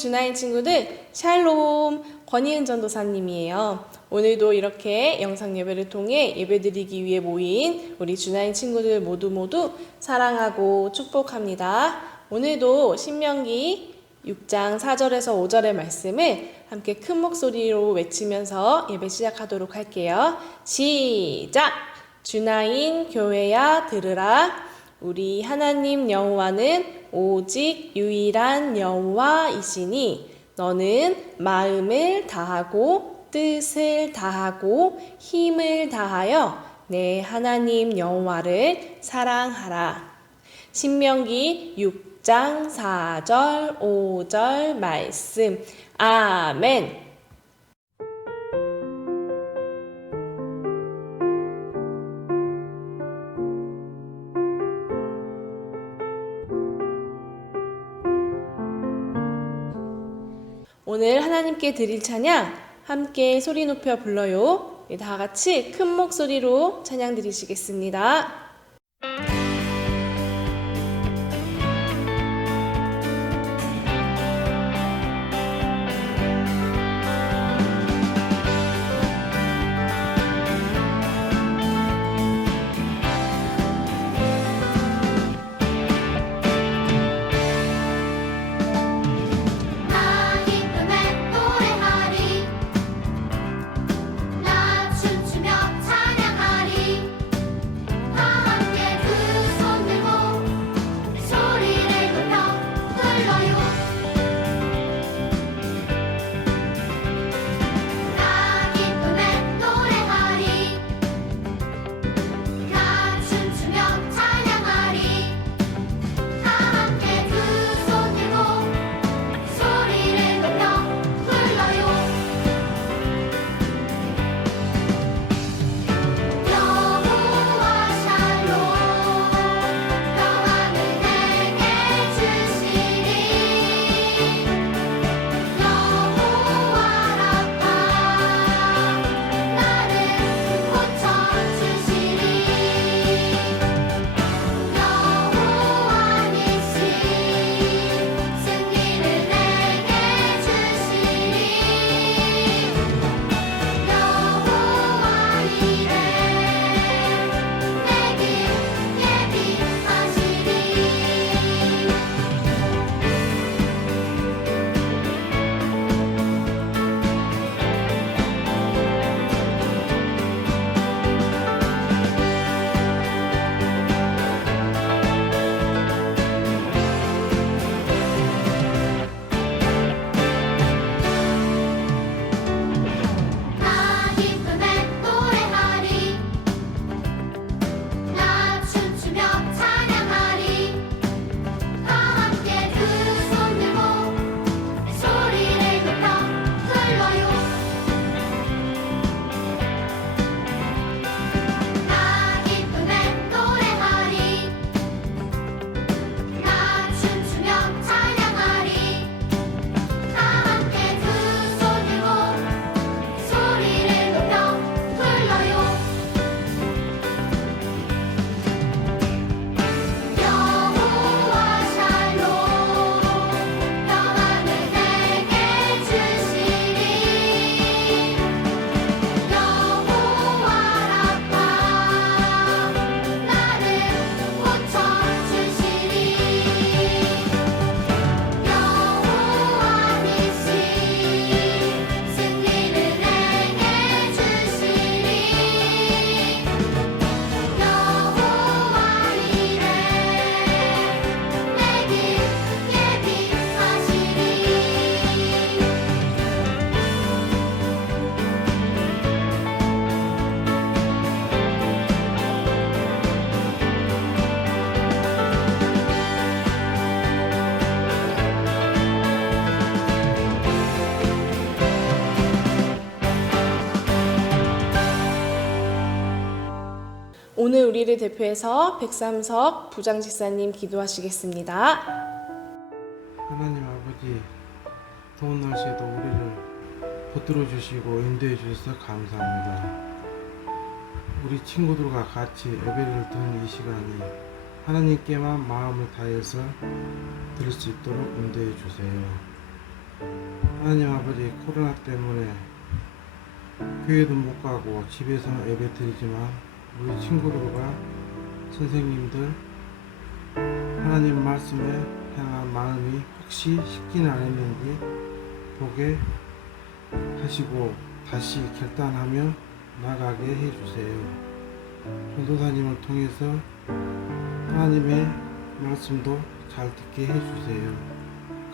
주나인 친구들 샬롬 권희은 전도사님이에요. 오늘도 이렇게 영상 예배를 통해 예배드리기 위해 모인 우리 주나인 친구들 모두 모두 사랑하고 축복합니다. 오늘도 신명기 6장 4절에서 5절의 말씀을 함께 큰 목소리로 외치면서 예배 시작하도록 할게요. 시작! 주나인 교회야 들으라. 우리 하나님 여호와는 오직 유일한 여호와이시니 너는 마음을 다하고 뜻을 다하고 힘을 다하여 내 하나님 여호와를 사랑하라. 신명기 6장 4절 5절 말씀. 아멘. 오늘 하나님께 드릴 찬양 함께 소리 높여 불러요. 다 같이 큰 목소리로 찬양 드리시겠습니다. 우리를 대표해서 백삼석 부장 집사님 기도하시겠습니다. 하나님 아버지 더운 날씨에도 우리를 붙들어 주시고 인도해 주셔서 감사합니다. 우리 친구들과 같이 예배를 드는 이 시간이 하나님께만 마음을 다해서 들을 수 있도록 인도해 주세요. 하나님 아버지 코로나 때문에 교회도 못 가고 집에서는 예배 드리지만 우리 친구들과 선생님들 하나님 말씀에 향한 마음이 혹시 식기는 안 했는지 보게 하시고 다시 결단하며 나가게 해주세요. 전도사님을 통해서 하나님의 말씀도 잘 듣게 해주세요.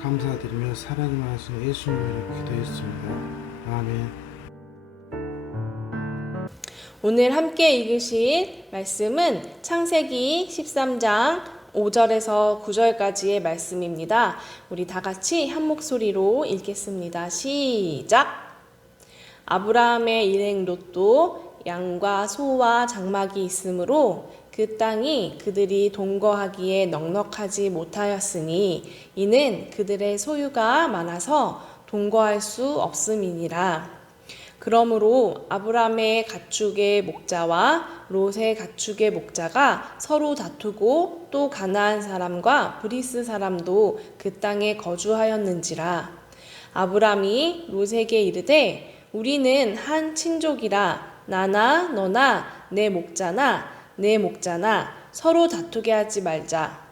감사드리며 많으신 예수님을 기도했습니다. 아멘. 오늘 함께 읽으신 말씀은 창세기 13장 5절에서 9절까지의 말씀입니다. 우리 다 같이 한 목소리로 읽겠습니다. 시작! 아브라함의 일행 롯도 양과 소와 장막이 있으므로 그 땅이 그들이 동거하기에 넉넉하지 못하였으니 이는 그들의 소유가 많아서 동거할 수 없음이니라. 그러므로 아브라함의 가축의 목자와 롯의 가축의 목자가 서로 다투고 또 가나안 사람과 브리스 사람도 그 땅에 거주하였는지라. 아브라함이 롯에게 이르되 우리는 한 친족이라 나나 너나 내 목자나 내 목자나 서로 다투게 하지 말자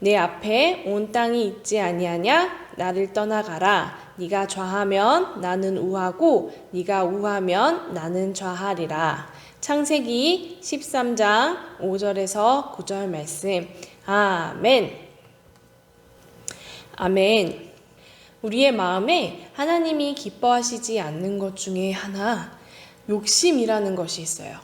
내 앞에 온 땅이 있지 아니하냐? 나를 떠나가라. 네가 좌하면 나는 우하고 네가 우하면 나는 좌하리라. 창세기 13장 5절에서 9절 말씀. 아멘. 아멘. 우리의 마음에 하나님이 기뻐하시지 않는 것 중에 하나 욕심이라는 것이 있어요.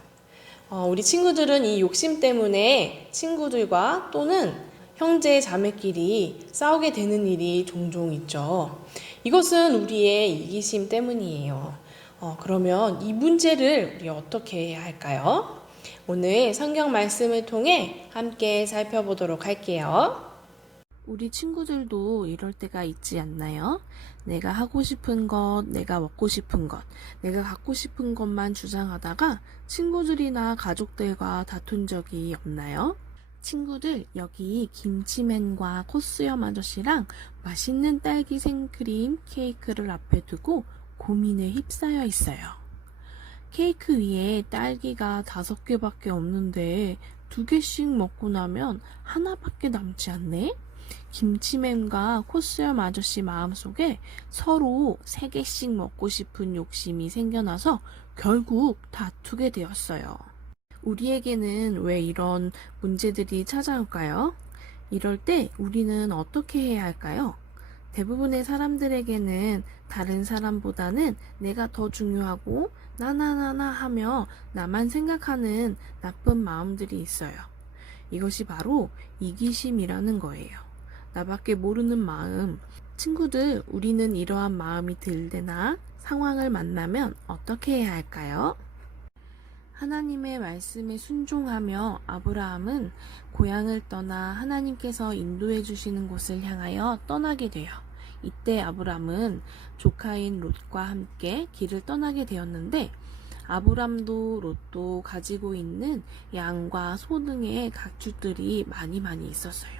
어, 우리 친구들은 이 욕심 때문에 친구들과 또는 형제 자매끼리 싸우게 되는 일이 종종 있죠. 이것은 우리의 이기심 때문이에요. 어, 그러면 이 문제를 우리 어떻게 해야 할까요? 오늘 성경 말씀을 통해 함께 살펴보도록 할게요. 우리 친구들도 이럴 때가 있지 않나요? 내가 하고 싶은 것, 내가 먹고 싶은 것, 내가 갖고 싶은 것만 주장하다가 친구들이나 가족들과 다툰 적이 없나요? 친구들, 여기 김치맨과 코스염 아저씨랑 맛있는 딸기 생크림 케이크를 앞에 두고 고민에 휩싸여 있어요. 케이크 위에 딸기가 다섯 개밖에 없는데 두 개씩 먹고 나면 하나밖에 남지 않네? 김치맨과 코스염 아저씨 마음속에 서로 세 개씩 먹고 싶은 욕심이 생겨나서 결국 다투게 되었어요. 우리에게는 왜 이런 문제들이 찾아올까요? 이럴 때 우리는 어떻게 해야 할까요? 대부분의 사람들에게는 다른 사람보다는 내가 더 중요하고 나나나나 하며 나만 생각하는 나쁜 마음들이 있어요. 이것이 바로 이기심이라는 거예요. 나밖에 모르는 마음. 친구들, 우리는 이러한 마음이 들 때나 상황을 만나면 어떻게 해야 할까요? 하나님의 말씀에 순종하며 아브라함은 고향을 떠나 하나님께서 인도해 주시는 곳을 향하여 떠나게 돼요. 이때 아브라함은 조카인 롯과 함께 길을 떠나게 되었는데 아브람도 롯도 가지고 있는 양과 소 등의 가축들이 많이 많이 있었어요.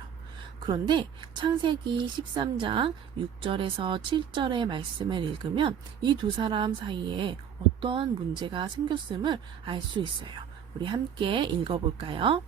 그런데 창세기 13장 6절에서 7절의 말씀을 읽으면 이 두 사람 사이에 어떠한 문제가 생겼음을 알 수 있어요. 우리 함께 읽어볼까요?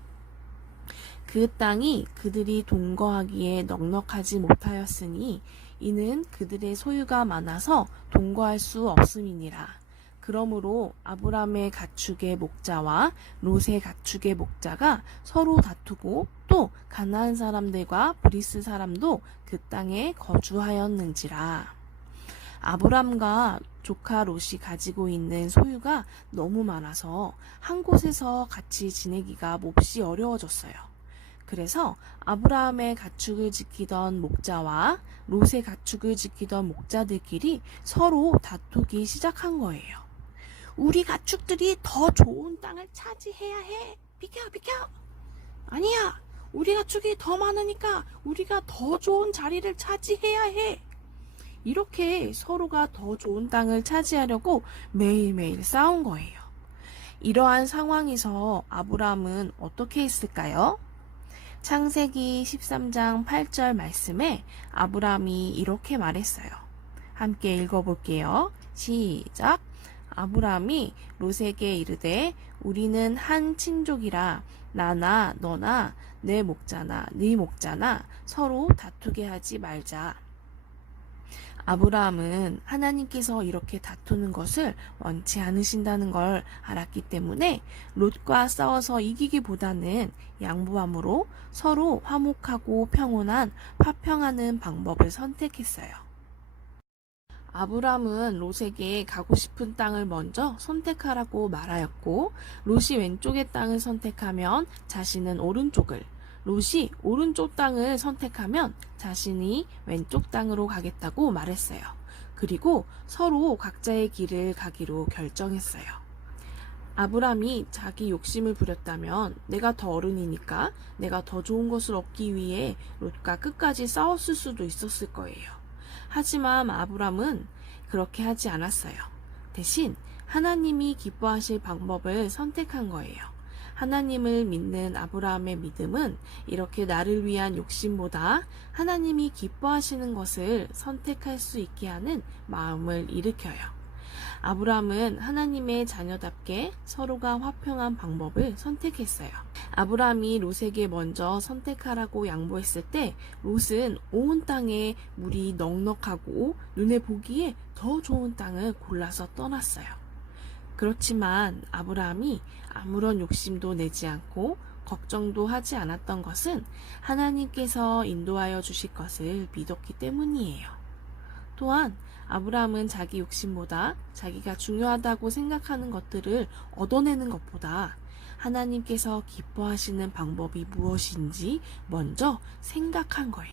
그 땅이 그들이 동거하기에 넉넉하지 못하였으니 이는 그들의 소유가 많아서 동거할 수 없음이니라. 그러므로 아브람의 가축의 목자와 롯의 가축의 목자가 서로 다투고 또 가나안 사람들과 브리스 사람도 그 땅에 거주하였는지라. 아브람과 조카 롯이 가지고 있는 소유가 너무 많아서 한 곳에서 같이 지내기가 몹시 어려워졌어요. 그래서 아브라함의 가축을 지키던 목자와 롯의 가축을 지키던 목자들끼리 서로 다투기 시작한 거예요. 우리 가축들이 더 좋은 땅을 차지해야 해. 비켜, 비켜. 아니야. 우리 가축이 더 많으니까 우리가 더 좋은 자리를 차지해야 해. 이렇게 서로가 더 좋은 땅을 차지하려고 매일매일 싸운 거예요. 이러한 상황에서 아브라함은 어떻게 했을까요? 창세기 13장 8절 말씀에 아브라함이 이렇게 말했어요. 함께 읽어볼게요. 시작. 아브라함이 롯에게 이르되 우리는 한 친족이라 나나 너나 내 목자나 네 목자나 서로 다투게 하지 말자. 아브라함은 하나님께서 이렇게 다투는 것을 원치 않으신다는 걸 알았기 때문에 롯과 싸워서 이기기보다는 양보함으로 서로 화목하고 평온한 화평하는 방법을 선택했어요. 아브라함은 롯에게 가고 싶은 땅을 먼저 선택하라고 말하였고 롯이 왼쪽의 땅을 선택하면 자신은 오른쪽을 롯이 오른쪽 땅을 선택하면 자신이 왼쪽 땅으로 가겠다고 말했어요. 그리고 서로 각자의 길을 가기로 결정했어요. 아브람이 자기 욕심을 부렸다면 내가 더 어른이니까 내가 더 좋은 것을 얻기 위해 롯과 끝까지 싸웠을 수도 있었을 거예요. 하지만 아브람은 그렇게 하지 않았어요. 대신 하나님이 기뻐하실 방법을 선택한 거예요. 하나님을 믿는 아브라함의 믿음은 이렇게 나를 위한 욕심보다 하나님이 기뻐하시는 것을 선택할 수 있게 하는 마음을 일으켜요. 아브라함은 하나님의 자녀답게 서로가 화평한 방법을 선택했어요. 아브라함이 롯에게 먼저 선택하라고 양보했을 때 롯은 온 땅에 물이 넉넉하고 눈에 보기에 더 좋은 땅을 골라서 떠났어요. 그렇지만 아브라함이 아무런 욕심도 내지 않고 걱정도 하지 않았던 것은 하나님께서 인도하여 주실 것을 믿었기 때문이에요. 또한 아브라함은 자기 욕심보다 자기가 중요하다고 생각하는 것들을 얻어내는 것보다 하나님께서 기뻐하시는 방법이 무엇인지 먼저 생각한 거예요.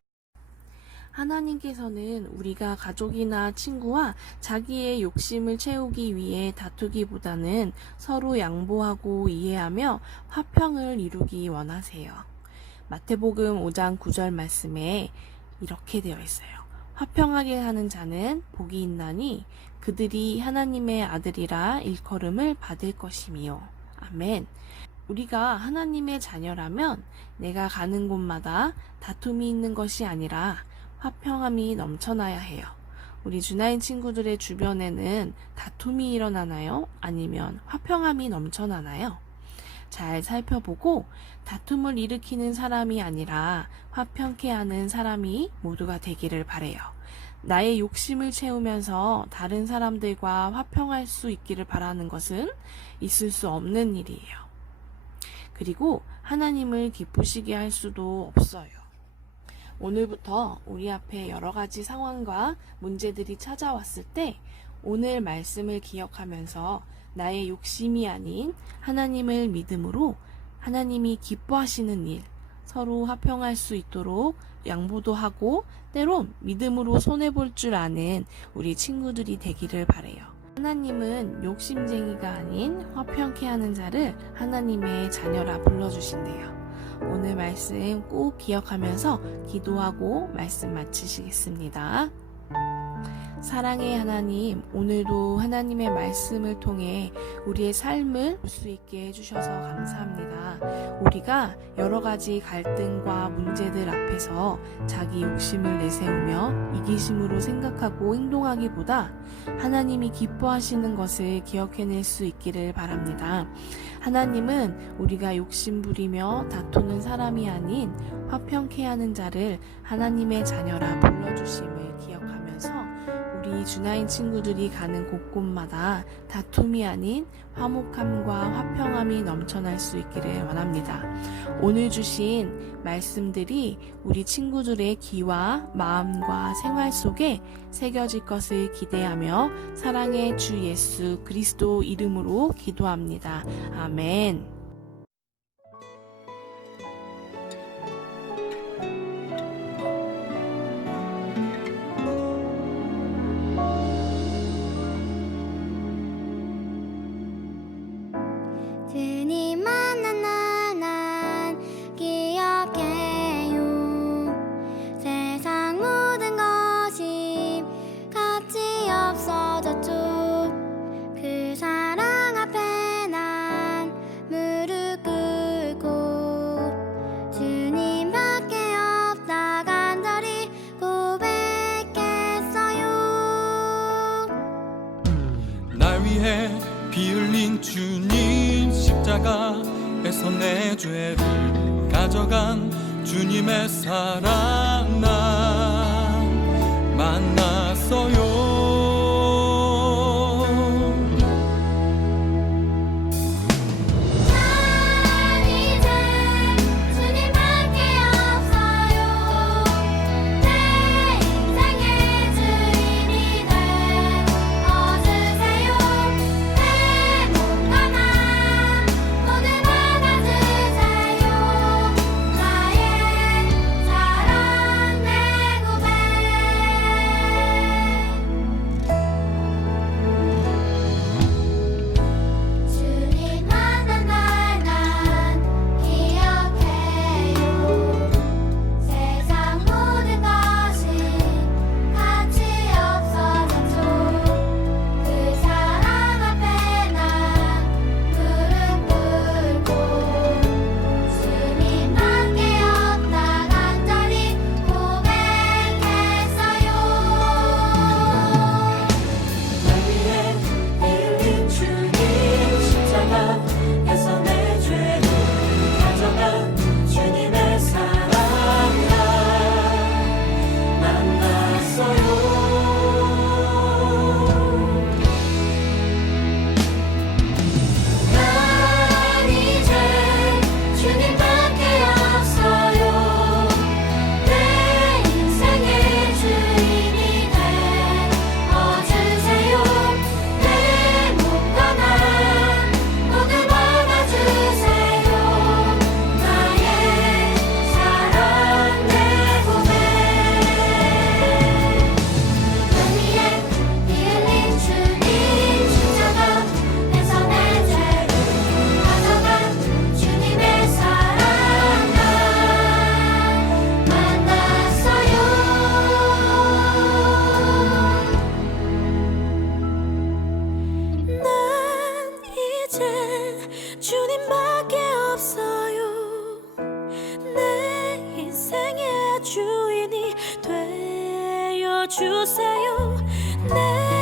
하나님께서는 우리가 가족이나 친구와 자기의 욕심을 채우기 위해 다투기보다는 서로 양보하고 이해하며 화평을 이루기 원하세요. 마태복음 5장 9절 말씀에 이렇게 되어 있어요. 화평하게 하는 자는 복이 있나니 그들이 하나님의 아들이라 일컬음을 받을 것이미요. 아멘. 우리가 하나님의 자녀라면 내가 가는 곳마다 다툼이 있는 것이 아니라 화평함이 넘쳐나야 해요. 우리 주나인 친구들의 주변에는 다툼이 일어나나요? 아니면 화평함이 넘쳐나나요? 잘 살펴보고 다툼을 일으키는 사람이 아니라 화평케 하는 사람이 모두가 되기를 바래요. 나의 욕심을 채우면서 다른 사람들과 화평할 수 있기를 바라는 것은 있을 수 없는 일이에요. 그리고 하나님을 기쁘시게 할 수도 없어요. 오늘부터 우리 앞에 여러 가지 상황과 문제들이 찾아왔을 때 오늘 말씀을 기억하면서 나의 욕심이 아닌 하나님을 믿음으로 하나님이 기뻐하시는 일, 서로 화평할 수 있도록 양보도 하고 때론 믿음으로 손해볼 줄 아는 우리 친구들이 되기를 바래요. 하나님은 욕심쟁이가 아닌 화평케 하는 자를 하나님의 자녀라 불러주신대요. 오늘 말씀 꼭 기억하면서 기도하고 말씀 마치시겠습니다. 사랑의 하나님, 오늘도 하나님의 말씀을 통해 우리의 삶을 볼 수 있게 해주셔서 감사합니다. 우리가 여러 가지 갈등과 문제들 앞에서 자기 욕심을 내세우며 이기심으로 생각하고 행동하기보다 하나님이 기뻐하시는 것을 기억해낼 수 있기를 바랍니다. 하나님은 우리가 욕심 부리며 다투는 사람이 아닌 화평케 하는 자를 하나님의 자녀라 불러주심을 기억하면서 우리 주나인 친구들이 가는 곳곳마다 다툼이 아닌 화목함과 화평함이 넘쳐날 수 있기를 원합니다. 오늘 주신 말씀들이 우리 친구들의 귀와 마음과 생활 속에 새겨질 것을 기대하며 사랑의 주 예수 그리스도 이름으로 기도합니다. 아멘. 피 흘린 주님 십자가에서 내 죄를 가져간 주님의 사랑 난 만나 주세요. 내